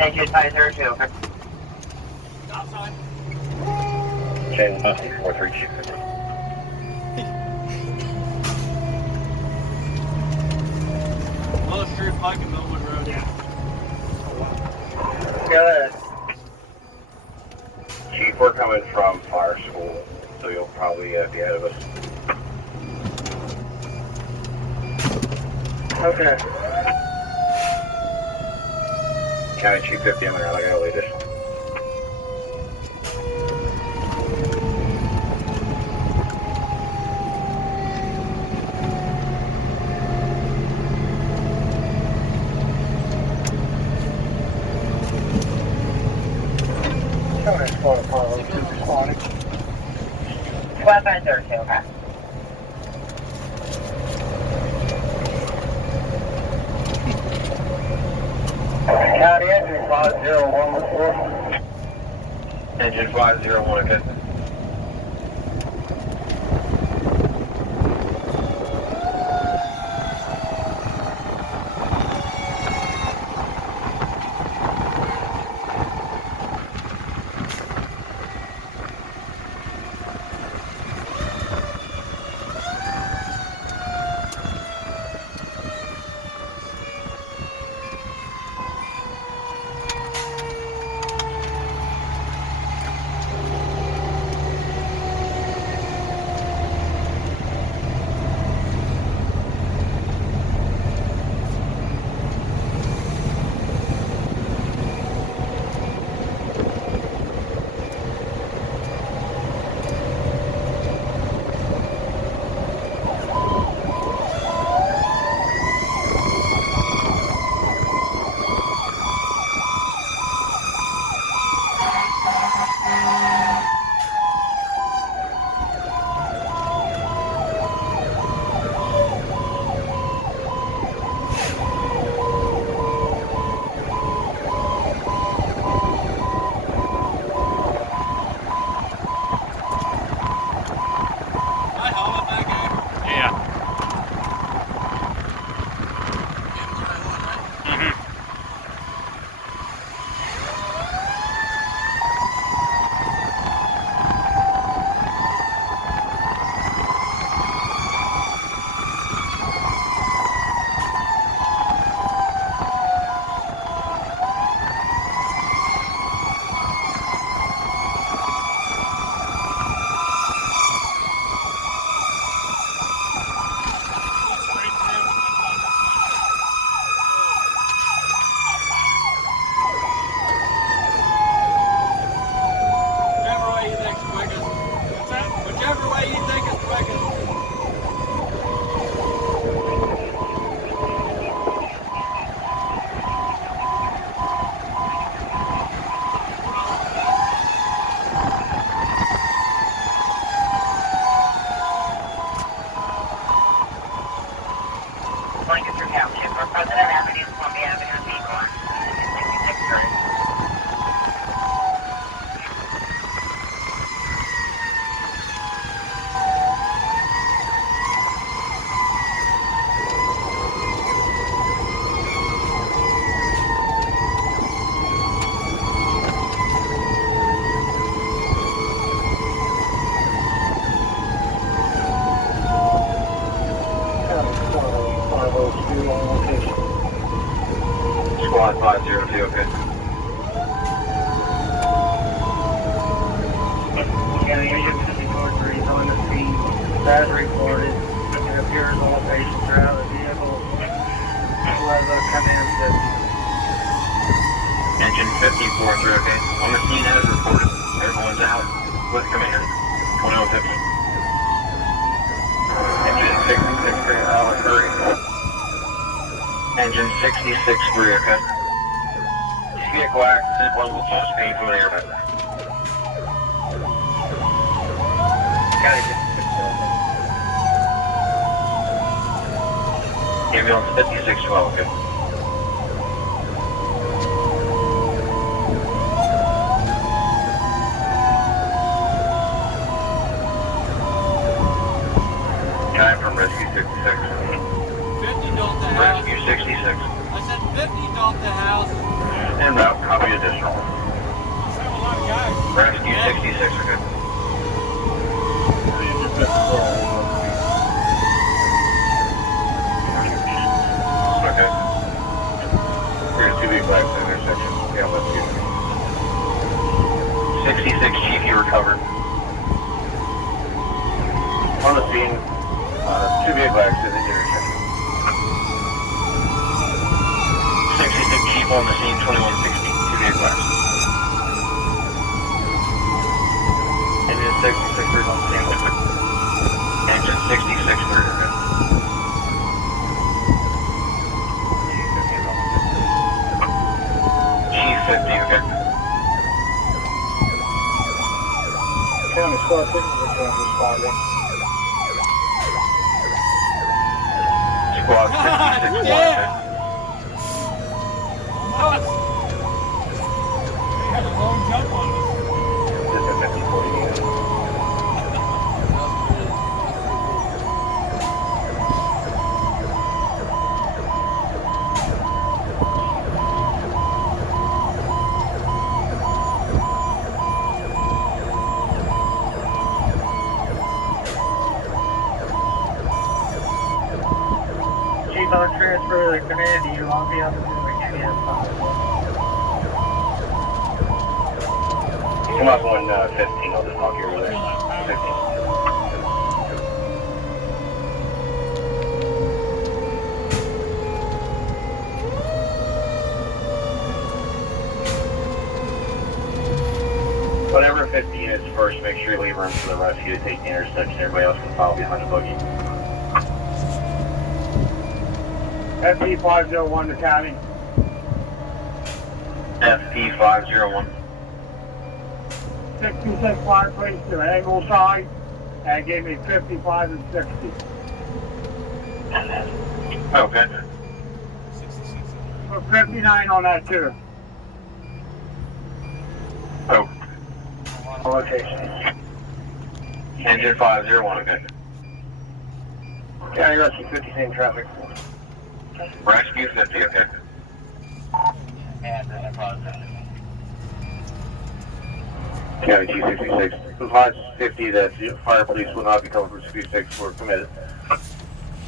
Engine 502, over. Stop sign. Channel 432. Willow Street Pike and Millwood Road. Yeah. Go ahead. Chief, we're coming from fire school, so you'll probably be ahead of us. Okay. County Chief 50, I'm around. I gotta leave this. County Squad Apollo 2 responding. Squad 502, okay. County engine 50114. Engine 501, okay. Whichever way you think is quickest. Lancaster Township, for President Avenue, Columbia Avenue, vehicle accident, 66 current. Squad 502, okay. County engine 54-3 is on the scene. As reported, it appears all patients are out of the vehicle. Let us come in to Engine 54, okay. On the scene as reported. Everyone's out with commander. 2150. Engine 66, hurry. Engine 66-3, okay. Vehicle accident, one will cause painful airbag. Ambulance 5612, okay. Time from Rescue 66. 50 Delta House. Rescue 66. I said 50 Delta House. En route, copy additional. Must have a lot of guys. Rescue 66 are good. Okay. Here's 2 big flags in the intersection. Yeah, let's get it. 66 Chief, you recovered. On the scene, 2 big flags in the intersection. 66 Chief on the scene, 2160, 2 big flags. Engine 66 is on the scene. Engine 66 clear. G50, okay. County Squad 6 is responding. Squad 66 Yeah. Almost. They had a long jump on us. This is 5040. Chief, I'll transfer the command to you. I'll be on the CAM side. Come up on 15, I'll just talk here with 15. Whatever 15 is first, make sure you leave room for the rest of you to take the intersection. Everybody else can follow behind the buggy. FP 501 to county. FP 501. 66 fire police to angle side. And gave me 55 and 60. Okay. 66. So 59 on that too. Oh, Location. engine 501, okay. County rescue 50 same traffic. Rescue 50, okay. County G66. Advise 50 that fire police will not be covered for 66 were committed.